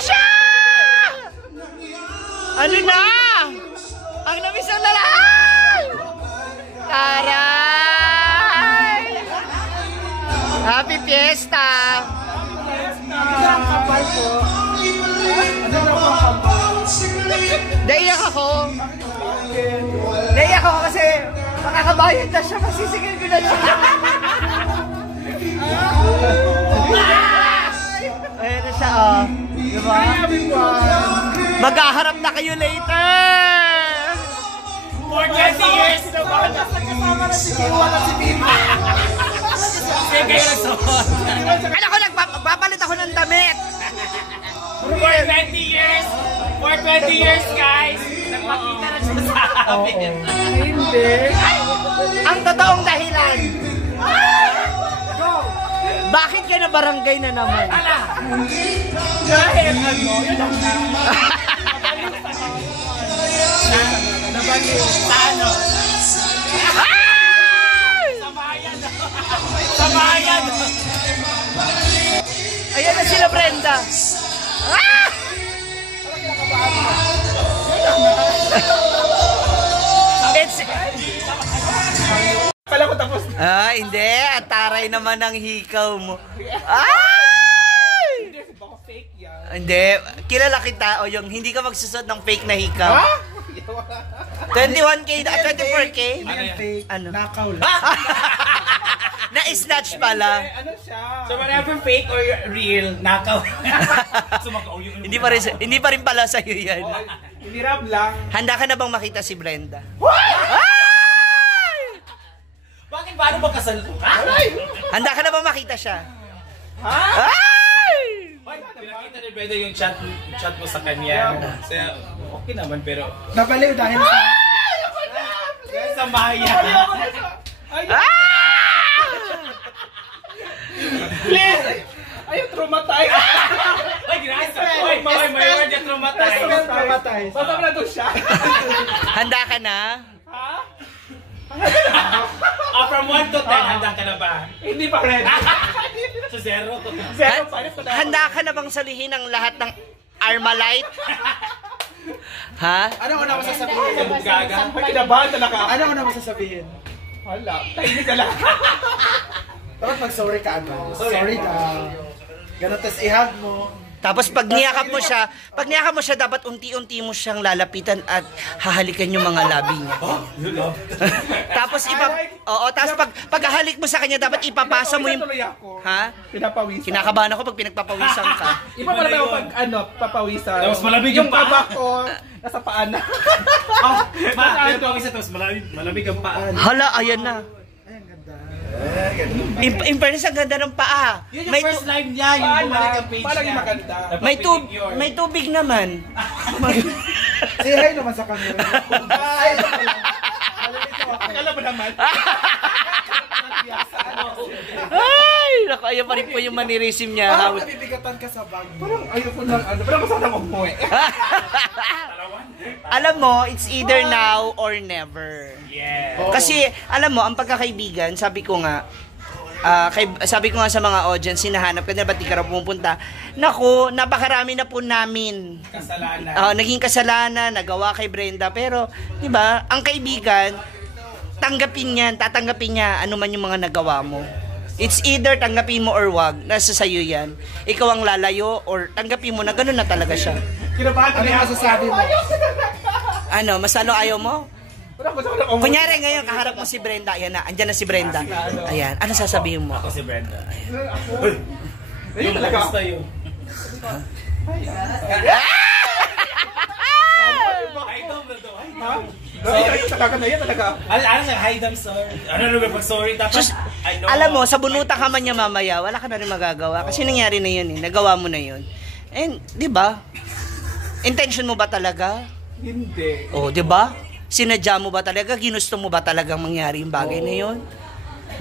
siya! Ano na? Ang namiss ang lalaki! Taray! Happy Fiesta! Naiyak ako. Naiyak ako kasi makakabayad na siya, masisigil ko na siya. Ayan na siya, oh. Diba? Maghaharap na kayo later! For 20 years naman! Kasama na si Kiwa at si Bibi! Ano ko, nagpapalit ako ng damit! For 20 years! For 20 years, guys! Nagpakita na siya sa amin! Hindi! Ang totoong dahilan! Bakit ka na barangay na naman? Dahil ano, yun ang nabaliw sa ano? Sa bayan! Sa bayan! Ayan na sila, Brenda! It's... Kala ko tapos na. hindi. At taray naman ang hikaw mo. Ay! Baka fake yan. Hindi. Kilala kita o yung hindi ka magsusot ng fake na hikaw. Ha? 21K, 24K? Ano yan? Ano? Nakaw lang. Na-snatch pala. Ano siya? So whatever fake or real, nakaw. Hindi pa rin pala sa'yo yan. Hinirap lang. Handa ka na bang makita si Brenda? Bakit paano magkasal? Handa ka na bang makita siya? Ha? Ay! Pinakita ni Brenda yung chat mo sa kanya. Kaya okay naman pero... Nabaliw dahil sa... Sa bayan. Please! Ayaw, traumatized! Ay, ginasa! Ay, may word yung traumatized! Traumatized. Basta na doon siya! Handa ka na? Ha? From 1 to 10, handa ka na ba? Hindi pa rin. So 0? 0 pa rin. Handa ka na bang salihin ang lahat ng Armalite? Ha? Ano ko na masasabihin? Gaga. Kinabahan talaga. Ano ko na masasabihin? Hala, tahimik ka lang. Dapat mag-sorry ka agad. Sorry ka. Ganun, tas i-hug mo. Tapos pag niyakap mo siya, dapat unti-unti mo siyang lalapitan at hahalikan yung mga labi niya. Tapos tapos pag hahalik mo sa kanya, dapat ipapasa mo yung... Ha? Pinapawisan. Kinakabahan ako pag pinagpapawisan ka. Iba pala tayo pag papawisan. Tapos malamig yung paa ko. Nasa paa na. Pinapawisan tapos malamig ang paa. Hala, ayan na. In fairness, ang ganda ng paa. Yun yung first line niya, yung bumalik ang page niya. Maganda. May tubig naman. Say hi naman sa camera. Hi! Akala mo naman. Ay, naku, ayaw pa rin po yung manirisim niya. Parang nabibigatan ka sa bag. Parang ayaw ko lang parang masana mo mo eh. Alam mo, it's either now or never. Yeah. Kasi, alam mo, ang pagkakaibigan, sabi ko nga sa mga audience, hinahanap ka na, ba't di ka raw pumupunta? Naku, napakarami na po namin. Kasalanan. Naging kasalanan, nagawa kay Brenda. Pero, di ba, ang kaibigan, tatanggapin niya ano man yung mga nagawa mo. It's either tanggapin mo or wag. Nasa sayo yan. Ikaw ang lalayo or tanggapin mo na gano'n na talaga siya. Ano yung masasabi mo? Ano, mas lalo ayaw mo? Kunyari ngayon, kaharap mo si Brenda. Ayan na, andyan na si Brenda. Ayan, ano sasabihin mo? Ako si Brenda. Yung talaga gusto yun. Talaga na yan talaga. Ano sa hide I'm sorry. Ano pag sorry tapos alam mo, sa bunuta ka man niya mamaya, wala ka na rin magagawa kasi nangyari na yun eh. Nagawa mo na yun. And, 'di ba? Intention mo ba talaga? Hindi. Oh, 'di ba? Sinadya mo ba talaga? Ginusto mo ba talagang mangyari yung bagay na yun?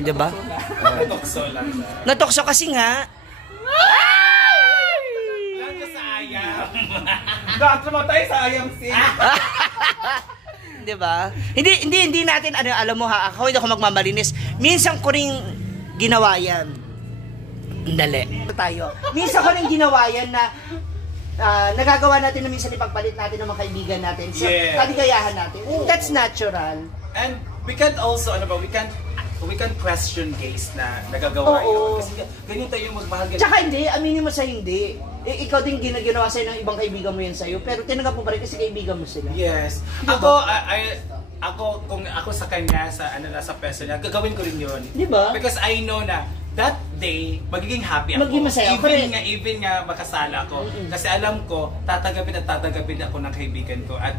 'Di ba? Natokso lang. Natokso kasi nga. Lang sa ayam. Tumatay sa ayam si. 'Di ba? Hindi natin alam mo ha, ako hindi ako magmamalinis. Minsan ko ring ginawa yan. Dali. Tayo. Minsan ko ring ginawa yan na nagagawa natin na minsan ipagpalit natin ng mga kaibigan natin. So, Yeah. kaligayahan natin. That's natural. And we can't also, we can question gays na nagagawa Oo. yun. Kasi ganyan tayo magmahal. Tsaka hindi, aminin mo sa hindi. Ikaw din ginawa sa'yo ng ibang kaibigan mo yan sa'yo, pero tinanggap mo pa rin kasi kaibigan mo sila. Yes. Ako, kung ako sa kanya, sa peso niya, gagawin ko rin yun. Di ba? Because I know na that day, magiging happy ako. Magiging masaya ako rin. Even nga makasala ako. Kasi alam ko, tatanggapin ako ng kaibigan ko. At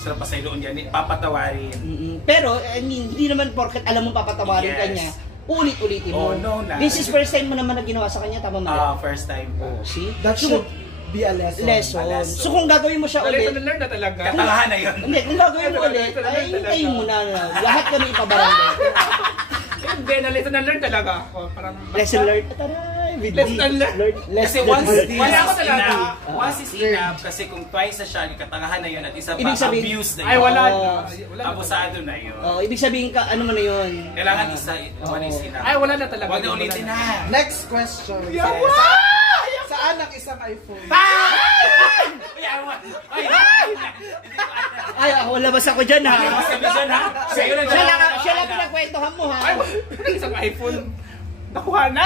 sarap pa sa iloon yan, papatawarin. Pero, hindi naman porket alam mo papatawarin Yes. ka niya, ulit-ulitin mo. Oh, no, na. This is first time mo naman na ginawa sa kanya, tama mali? First time po. See? That So, should be a lesson. lesson. A lesson. So kung gagawin mo siya ulit, Learn na talaga. Katangahan na yun. hindi, kung gagawin mo ulit, ay hintayin mo na. Lahat kami ipabarangay. Hindi, na-learn talaga ako. Parang... Lesson learned. Taray, with Lesson learned. Kasi once Wala ako is talaga. enough. Once is enough. Kasi kung twice na siya, katangahan na yun at isa pa, Ibig sabihin- abuse na yun. Ay, wala Oo. na. Wala na. Abusado na yun. Ibig sabihin ka, ano mo na yun? Kailangan isa, one is enough. Ay, wala na talaga. Huwag na ulitin na. Next question. Saan ang isang iPhone? Ay, ako, labas ako dyan ha. Sabi siya na. Sa'yo lang Siya lang pinagkwentuhan mo ha. Ay, isang iPhone. Nakuha na!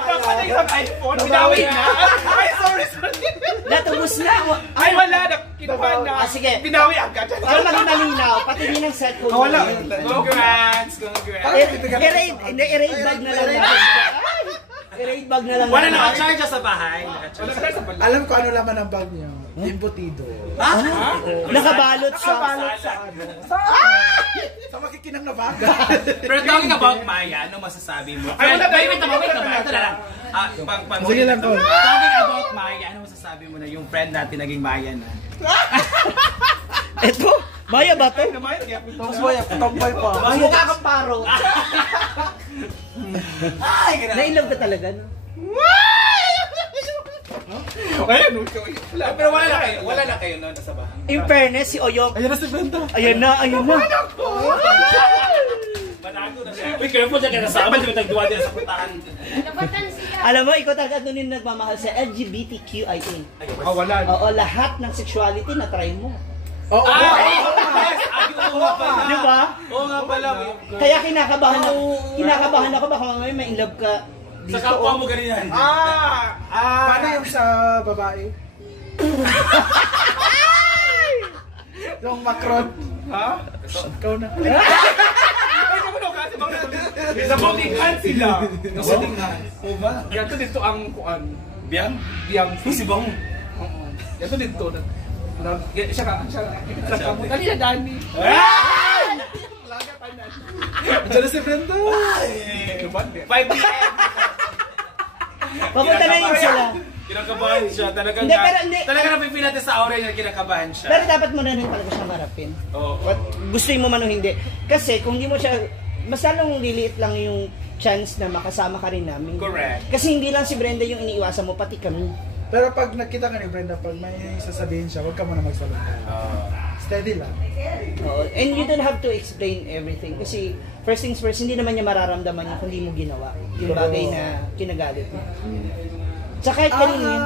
Nakuha na isang iPhone. Binawi na. Ay, sorry. Natubos na. Ay, wala. Kinuha na. Sige. Binawi agad. Para maging malinaw, patingin ng set ko. Wala. Congrats! I-raid bag na lang natin. I-raid bag na lang. Wala natin. naka-charge sa bahay. Alam ko ano laman ang bag niyo. Embutido. Nakabalot sa... Sa makikinang na bag. Pero talking about Maya, ano masasabi mo? Ay, wala tayo. Wait naman. Ito na lang. Sige lang, Col. Talking about Maya, ano masasabi mo na yung friend natin naging Maya na? Eto, Maya ba to? Tomboy pa. Mukha kang paro. Ay, grabe. Nailog ka talaga, no? Ayun, Pero wala na kayo noon sa bahay. In fairness, si Oyok. Ayan na si Brenda. Ayan na. Manago na siya. Uy, kaya po siya kaya nasama, di ba tagduwa din sa putahan? Alam mo, ikaw talaga nun yung nagmamahal sa LGBTQIA. wala. Oo, lahat ng sexuality na try mo. Oo. Oo nga pala. Di ba? Oo nga pala. Kaya kinakabahan ako baka mamaya may in love ka Sa dito. kapwa mo ganyan. Paano yung sa babae? Yung Macron. Ha? Ikaw na. Ay, naman ako kasi mga sa bautingan sila. Oo ba? Yato dito ang kuan. Biyang? Biyang. Si Bong. Oo. Yato dito. Siya ka. Dali na, Dani. Laga pa na. Diyan na si Brenda. 5 p.m. Papunta na yun sila. Kinakabahan siya. Talagang Hindi, pero hindi. Talaga napipil natin sa aura niya, kinakabahan siya. Pero dapat mo na rin talaga siyang harapin. Oo. Gustuin mo man o hindi. Kasi kung di mo siya, mas lalong liliit lang yung chance na makasama ka rin namin. Correct. Kasi hindi lang si Brenda yung iniiwasan mo, pati kami. Pero pag nakita ka ni Brenda, pag may sasabihin siya, huwag ka muna magsalita. Steady lang. Oo. And you don't have to explain everything. Kasi first things first, hindi naman niya mararamdaman yung kung di mo ginawa. Yung bagay na kinagalit mo. Sa kahit kanino yun.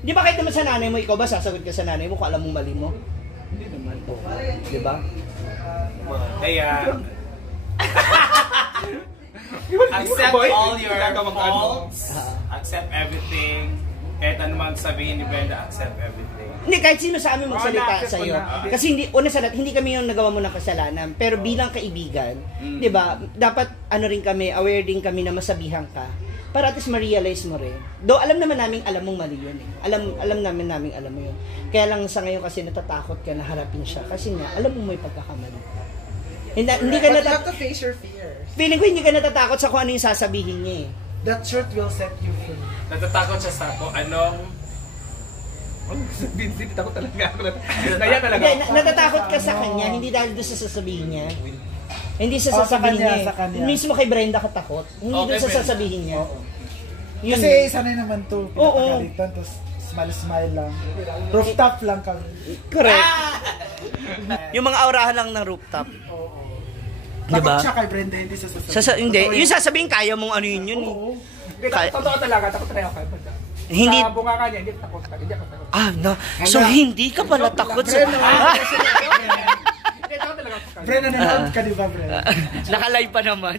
Di ba kahit naman sa nanay mo, ikaw ba sasagot ka sa nanay mo kung alam mong mali mo? Hindi naman. Di ba? Kaya, accept all your faults, accept everything. Kahit ano man sabihin ni Brenda, accept everything. Hindi, kahit sino sa amin magsalita sa iyo. Kasi hindi, una sa lahat, hindi kami yung nagawa mo ng kasalanan. Pero bilang kaibigan, di ba, dapat ano rin kami, aware din kami na masabihan ka. Para at least ma-realize mo rin. Though alam naman namin, alam mong mali yun eh. Alam namin alam mo yun. Kaya lang sa ngayon kasi natatakot ka na harapin siya. Kasi nga, alam mo may pagkakamali. Hindi ka But you have natatakot. to face your fears. Feeling ko hindi ka natatakot sa kung ano yung sasabihin niya eh. That shirt will set you free. Natatakot siya sa kung anong Vincent, takot talaga ako. Naya talaga Hindi, ako. natatakot ka sa kanya, hindi dahil doon sa sasabihin niya. Hindi sa Oh, sasabihin sa kanya, niya. sa kanya. Mismo kay Brenda ka takot. Hindi Okay, doon sa Brenda. sasabihin niya. Yun. Kasi sanay naman to, pinapagalitan, tapos smile lang. Rooftop lang kami. Correct. Yung mga aurahan lang ng rooftop. Takot Diba? siya kay Brenda, hindi sa sasabihin. Hindi. Yung sasabihin, kaya mong ano yun. Oo. Totoo talaga, takot na ako kay Banda. Hindi. Sa bunga ka niya, hindi ako takot. Ah, no. So, hindi ka pala takot sa... Hindi, takot talaga ako sa kanya. Bre, nanonood ka di ba, Bre? Nakalive pa naman.